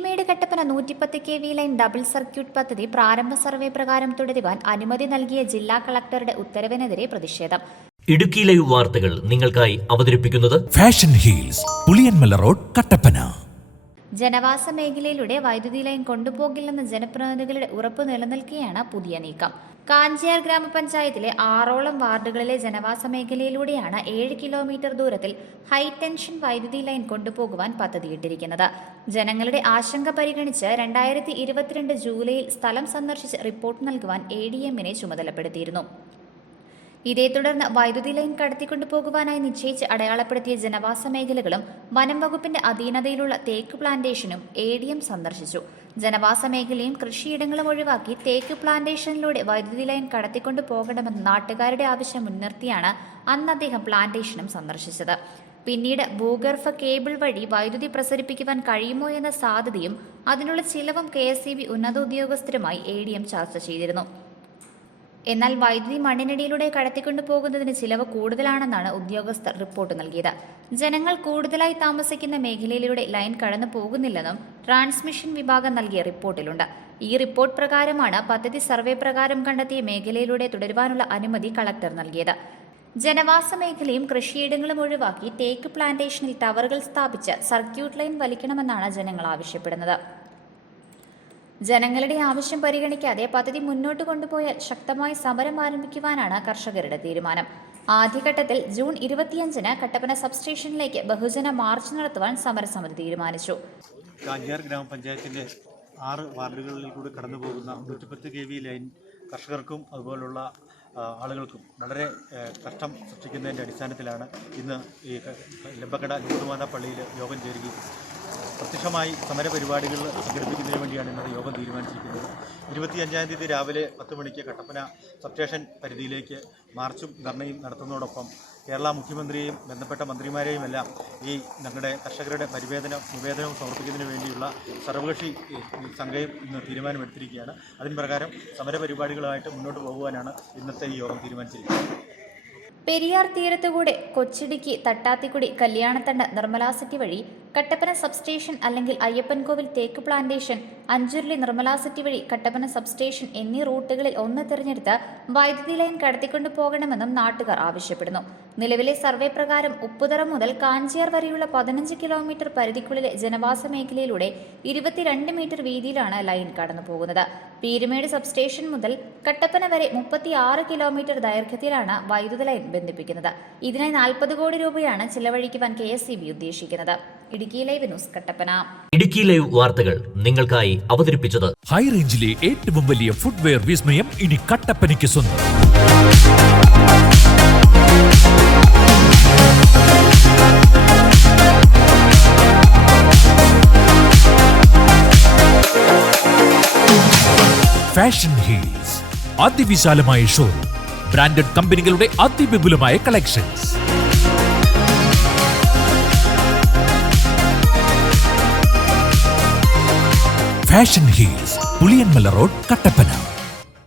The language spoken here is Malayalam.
പീരുമേട് കട്ടപ്പന നൂറ്റിപ്പത്ത് K V line double circuit പദ്ധതി പ്രാരംഭ സർവേ പ്രകാരം തുടരുവാൻ അനുമതി നൽകിയ ജില്ലാ കളക്ടറുടെ ഉത്തരവിനെതിരെ പ്രതിഷേധം. ഇടുക്കി ലൈവ് വാർത്തകൾ നിങ്ങൾക്കായി അവതരിപ്പിക്കുന്നത് fashion heels Puliyanmala road Kattappana. ജനവാസ മേഖലയിലൂടെ വൈദ്യുതി ലൈൻ കൊണ്ടുപോകില്ലെന്ന ജനപ്രതിനിധികളുടെ ഉറപ്പ് നിലനിൽക്കെയാണ് പുതിയ നീക്കം. കാഞ്ചിയാർ ഗ്രാമപഞ്ചായത്തിലെ ആറോളം വാർഡുകളിലെ ജനവാസ മേഖലയിലൂടെയാണ് ഏഴ് കിലോമീറ്റർ ദൂരത്തിൽ ഹൈടെൻഷൻ വൈദ്യുതി ലൈൻ കൊണ്ടുപോകുവാൻ പദ്ധതിയിട്ടിരിക്കുന്നത്. ജനങ്ങളുടെ ആശങ്ക പരിഗണിച്ച് രണ്ടായിരത്തി ഇരുപത്തിരണ്ട് ജൂലൈയിൽ സ്ഥലം സന്ദർശിച്ച് റിപ്പോർട്ട് നൽകുവാൻ എ ഡി എമ്മിനെ ചുമതലപ്പെടുത്തിയിരുന്നു. ഇതേ തുടർന്ന് വൈദ്യുതി ലൈൻ കടത്തിക്കൊണ്ടുപോകുവാനായി നിശ്ചയിച്ച് അടയാളപ്പെടുത്തിയ ജനവാസ മേഖലകളും വനം വകുപ്പിന്റെ അധീനതയിലുള്ള തേക്ക് പ്ലാന്റേഷനും എ ഡി എം സന്ദർശിച്ചു. ജനവാസ മേഖലയും കൃഷിയിടങ്ങളും ഒഴിവാക്കി തേക്ക് പ്ലാന്റേഷനിലൂടെ വൈദ്യുതി ലൈൻ കടത്തിക്കൊണ്ടു പോകണമെന്ന നാട്ടുകാരുടെ ആവശ്യം മുൻനിർത്തിയാണ് അന്ന് അദ്ദേഹം പ്ലാന്റേഷനും സന്ദർശിച്ചത്. പിന്നീട് ഭൂഗർഭ കേബിൾ വഴി വൈദ്യുതി പ്രസരിപ്പിക്കുവാൻ കഴിയുമോ എന്ന സാധ്യതയും അതിനുള്ള ചിലവും കെ എസ് ഉന്നത ഉദ്യോഗസ്ഥരുമായി എ ഡി എം ചർച്ച ചെയ്തിരുന്നു. എന്നാൽ വൈദ്യുതി മണ്ണിനടിയിലൂടെ കടത്തിക്കൊണ്ടു പോകുന്നതിന് ചിലവ് കൂടുതലാണെന്നാണ് ഉദ്യോഗസ്ഥർ റിപ്പോർട്ട് നൽകിയത്. ജനങ്ങൾ കൂടുതലായി താമസിക്കുന്ന മേഖലയിലൂടെ ലൈൻ കടന്നു പോകുന്നില്ലെന്നും ട്രാൻസ്മിഷൻ വിഭാഗം നൽകിയ റിപ്പോർട്ടിലുണ്ട്. ഈ റിപ്പോർട്ട് പ്രകാരമാണ് പദ്ധതി സർവേ പ്രകാരം കണ്ടെത്തിയ മേഖലയിലൂടെ തുടരുവാനുള്ള അനുമതി കളക്ടർ നൽകിയത്. ജനവാസ മേഖലയും കൃഷിയിടങ്ങളും ഒഴിവാക്കി തേക്ക് പ്ലാന്റേഷനിൽ ടവറുകൾ സ്ഥാപിച്ച് സർക്യൂട്ട് ലൈൻ വലിക്കണമെന്നാണ് ജനങ്ങൾ ആവശ്യപ്പെടുന്നത്. ജനങ്ങളുടെ ആവശ്യം പരിഗണിക്കാതെ പദ്ധതി മുന്നോട്ട് കൊണ്ടുപോയാൽ ശക്തമായി സമരം ആരംഭിക്കുവാനാണ് കർഷകരുടെ തീരുമാനം. ആദ്യഘട്ടത്തിൽ ജൂൺ ഇരുപത്തിയഞ്ചിന് കട്ടപ്പന സബ്സ്റ്റേഷനിലേക്ക് ബഹുജന മാർച്ച് നടത്തുവാൻ സമരസമിതി തീരുമാനിച്ചു. കാഞ്ഞാർ ഗ്രാമപഞ്ചായത്തിന്റെ ആറ് വാർഡുകളിൽ കൂടി കടന്നു പോകുന്ന നൂറ്റിപ്പത്ത് കെ വി ലൈൻ കർഷകർക്കും അതുപോലുള്ള ആളുകൾക്കും വളരെ കഷ്ടം സൃഷ്ടിക്കുന്നതിന്റെ അടിസ്ഥാനത്തിലാണ് ഇന്ന് ഈ ലംബക്കട ലമ്പക്കട പള്ളിയിൽ യോഗം ചേരുകയും പ്രത്യക്ഷമായി സമരപരിപാടികൾ സംഘടിപ്പിക്കുന്നതിന് വേണ്ടിയാണ് ഇന്നത്തെ യോഗം തീരുമാനിച്ചിരിക്കുന്നത്. ഇരുപത്തിയഞ്ചാം തീയതി രാവിലെ പത്ത് മണിക്ക് കട്ടപ്പന സബ്സ്റ്റേഷൻ പരിധിയിലേക്ക് മാർച്ചും ധർണയും നടത്തുന്നതോടൊപ്പം കേരള മുഖ്യമന്ത്രിയെയും ബന്ധപ്പെട്ട മന്ത്രിമാരെയും എല്ലാം ഈ ഞങ്ങളുടെ കർഷകരുടെ പരിവേദന നിവേദനവും സമർപ്പിക്കുന്നതിന് വേണ്ടിയുള്ള സർവകക്ഷി ഈ, ഈ സംഘം ഇന്ന് തീരുമാനമെടുത്തിരിക്കുകയാണ്. അതിന് പ്രകാരം സമരപരിപാടികളുമായിട്ട് മുന്നോട്ട് പോകുവാനാണ് ഇന്നത്തെ ഈ യോഗം തീരുമാനിച്ചിരിക്കുന്നത്. പെരിയാർ തീരത്തുകൂടെ കൊച്ചിടുക്കി തട്ടാത്തിക്കുടി കല്യാണത്തണ്ട നിർമ്മലാ സിറ്റി വഴി കട്ടപ്പന സബ്സ്റ്റേഷൻ അല്ലെങ്കിൽ അയ്യപ്പൻകോവിൽ തേക്ക് പ്ലാന്റേഷൻ അഞ്ചുരുളി നിർമ്മലാ സിറ്റി വഴി കട്ടപ്പന സബ്സ്റ്റേഷൻ എന്നീ റൂട്ടുകളിൽ ഒന്ന് തിരഞ്ഞെടുത്ത് വൈദ്യുതി ലൈൻ കടത്തിക്കൊണ്ടു പോകണമെന്നും നാട്ടുകാർ ആവശ്യപ്പെടുന്നു. നിലവിലെ സർവേ പ്രകാരം ഉപ്പുതറ മുതൽ കാഞ്ചിയാർ വരെയുള്ള പതിനഞ്ച് കിലോമീറ്റർ പരിധിക്കുള്ളിലെ ജനവാസ മേഖലയിലൂടെ ഇരുപത്തിരണ്ട് മീറ്റർ വീതിയിലാണ് ലൈൻ കടന്നു പോകുന്നത്. പീരുമേട് സബ്സ്റ്റേഷൻ മുതൽ കട്ടപ്പന വരെ മുപ്പത്തിയാറ് കിലോമീറ്റർ ദൈർഘ്യത്തിലാണ് വൈദ്യുതി ലൈൻ ബന്ധിപ്പിക്കുന്നത്. ഇതിനായി നാൽപ്പത് കോടി രൂപയാണ് ചിലവഴിക്കുവാൻ കെ എസ് ഉദ്ദേശിക്കുന്നത്. Idukki live news Kattappana. Idukki live വാർത്തകൾ നിങ്ങൾക്കായി അവതരിപ്പിച്ചത് ഹൈ റേഞ്ചിലെ ഏറ്റവും വലിയ ഫുഡ്വെയർ വിസ്മയം ഇനി കട്ടപ്പനയ്ക്ക് സ്വന്തം. ഫാഷൻ ഹീൽസ് അതിവിശാലമായ ഷോറൂം ബ്രാൻഡഡ് കമ്പനികളുടെ അതിവിപുലമായ collections fashion heels Puliyanmala road Kattappana.